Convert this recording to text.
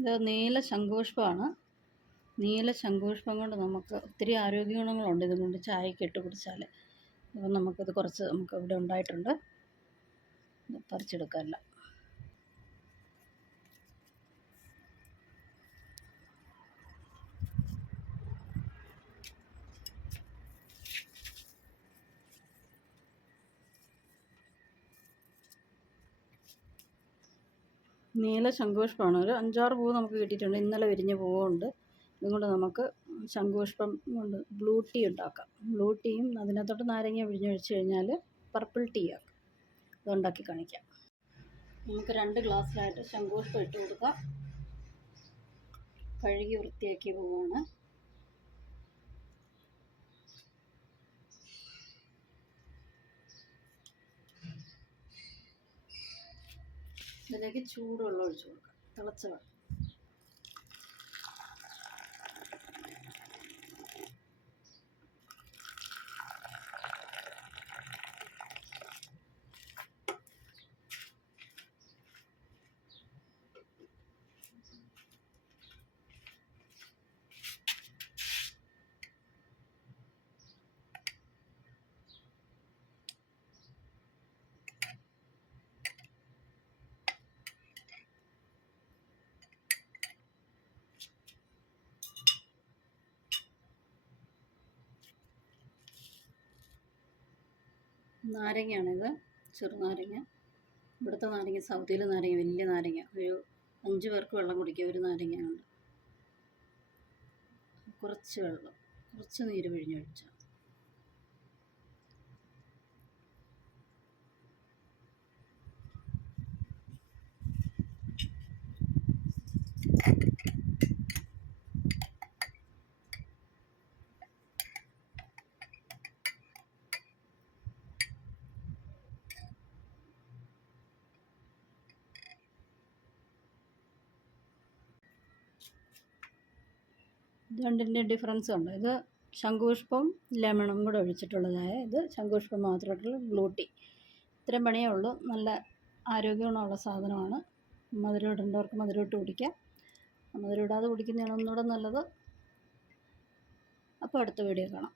ഇത് നീല ശംഖുപുഷ്പമാണ്. നീല ശംഖുപുഷ്പം കൊണ്ട് നമുക്ക് ഒത്തിരി ആരോഗ്യ ഗുണങ്ങളുണ്ട്. ഇതും കൊണ്ട് ചായക്ക് ഇട്ട് കുടിച്ചാൽ. അപ്പം നമുക്കിത് കുറച്ച് നമുക്ക് ഇവിടെ ഉണ്ടായിട്ടുണ്ട്. പറിച്ചെടുക്കാമല്ല. നീല ശംഖുപുഷ്പമാണ്. ഒരു 5-6 പൂവ് നമുക്ക് കിട്ടിയിട്ടുണ്ട്. ഇന്നലെ വിരിഞ്ഞ പൂവുണ്ട്. ഇതുകൊണ്ട് നമുക്ക് ശംഖുപുഷ്പം കൊണ്ട് ബ്ലൂ ടീ ഉണ്ടാക്കാം. ബ്ലൂ ടീയും അതിനകത്തോട്ട് നാരങ്ങ പിഴിഞ്ഞൊഴിച്ച് കഴിഞ്ഞാൽ പർപ്പിൾ ടീ ആക്കും. അതുണ്ടാക്കി കാണിക്കാം. നമുക്ക് 2 ഗ്ലാസ്സിലായിട്ട് ശംഖുപുഷ്പം ഇട്ട് കൊടുക്കാം. കഴുകി വൃത്തിയാക്കിയ പൂവാണ്. ഇതിലേക്ക് ചൂടുവെള്ളം ഒഴിച്ച് കൊടുക്കാം. തിളച്ച വെള്ളം. നാരങ്ങയാണിത്, ചെറുനാരങ്ങ. ഇവിടുത്തെ നാരങ്ങ, സൗദിയിലെ നാരങ്ങ, വലിയ നാരങ്ങ. ഒരു 5 പേർക്ക് വെള്ളം കുടിക്കുക ഒരു നാരങ്ങയുണ്ട്. കുറച്ച് വെള്ളം, കുറച്ച് നീര് പിഴിഞ്ഞൊഴിച്ചാൽ. ഇത് രണ്ടിൻ്റെ ഡിഫറൻസ് ഉണ്ട്. ഇത് ശംഖുപുഷ്പം ലെമണും കൂടെ ഒഴിച്ചിട്ടുള്ള ചായ. ഇത് ശംഖുപുഷ്പം മാത്രമായിട്ടുള്ള ബ്ലൂ ടീ. ഇത്രയും പണിയേ ഉള്ളൂ. നല്ല ആരോഗ്യഗുണമുള്ള സാധനമാണ്. മധുരം ഇടേണ്ടവർക്ക് മധുരം ഇട്ട് കുടിക്കാം. മധുരം ഇടാതെ കുടിക്കുന്നതാണ് ഒന്നുകൂടെ നല്ലത്. അപ്പോൾ അടുത്ത വീഡിയോ കാണാം.